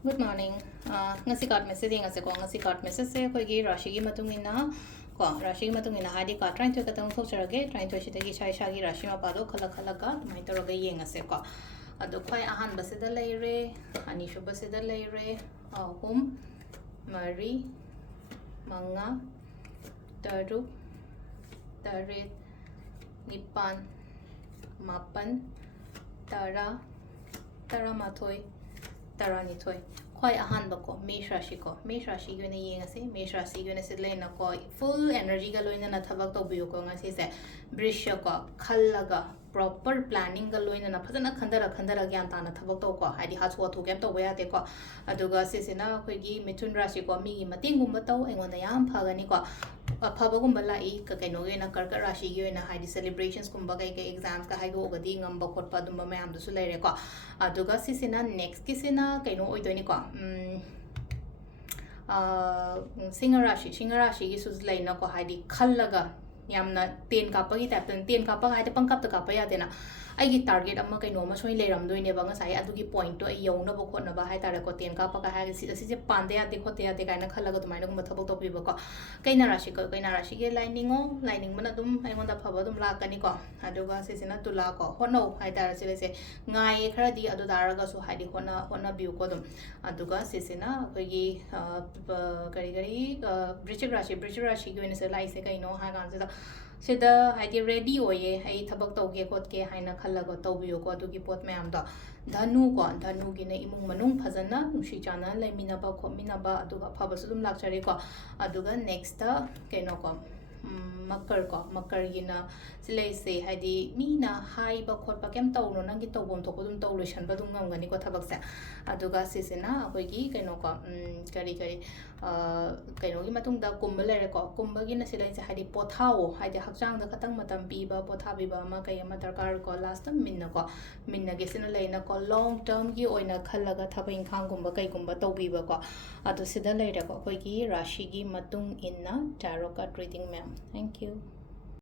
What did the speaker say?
Good morning. Ngasi card message ngasi ko ngasi card message se koi gi rashi gi matungina ko rashi gi matungina hadi ka trying to katang thok charage trying to shite gi shai shagi rashi ma pado khala khala ga mai to roga yeng ase ko ado khoi ahan base da leire ani shu base da leire ahum mari manga taruk taret nipan mapan tara taramathoi Taranitoy. Quite a handbako, Mesh Rashiko, Mesh Rashi Yunayangasi, Mesh Rashi Yunasilena koi, full energy galoin and a tabako bukonga says, Brishako, Kalaga, proper planning galoin and a patana kandara yantana tabako, Hadi has what to get away at the co, Aduga Sisina, Quigi, Mitun Rashiko, me, Matingumbato, and when the yam paganico. Pabagumba lai kakeno na karka rashi yo na high celebrations kumba kai exams ka high go gadi ngamba khotpa dumba mayam du su leire ko aduga sisina next kisina kaino oidoni ko singer rashi gi su leina ko hadi khallaga yamna 10 kappa gi tapten 10 kappa ga de pangkap ta kappa ya dena ai target amma kaino ma soi leram doine ba ngasai adugi point to ai yona ba khotna ba hai tare ko 10 kappa ka ha si si pande ya de khote ya de kaina khallaga tumai ngum thabo to pi ba ko kaina rashi ge lining mana dum ai ngonda phaba dum la kani ko aduga sisina tula ko hono hai tare se ngai khara di adu daraga su hai di hona view ko dum aduga sisina ko gi kari bridge rashi ge ne se lai se kaino ha gan se Sida haidi ready oye hai thabak tawge khotke haina khallaga tawbiyo ko adugi pot mayam da dhanu gi na imung manung phajana nushi chana laimina ba khomina ba aduga phabasu dum lakchare ko aduga next ta keno ko makar gina silai se haidi mina hai ba khot pa kem tawno nangi tawbom thok dum tawlo shan ba dum ngam gani ko thabak sa aduga sisena akoi gi keno ko kari keno gi matung da kumbal lere ko kumba gi na silai se haidi pothao haidi hakchang da khatang matam pi ba potha bi ba ma kai ma tarkar ko last tam minna ge sina leina ko long term gi oina khallaga thaba inkhang gumba kai gumba tawbi ba ko adu sida leire ko akoi gi rashi gi matung inna tarot card reading ma'am. Thank you.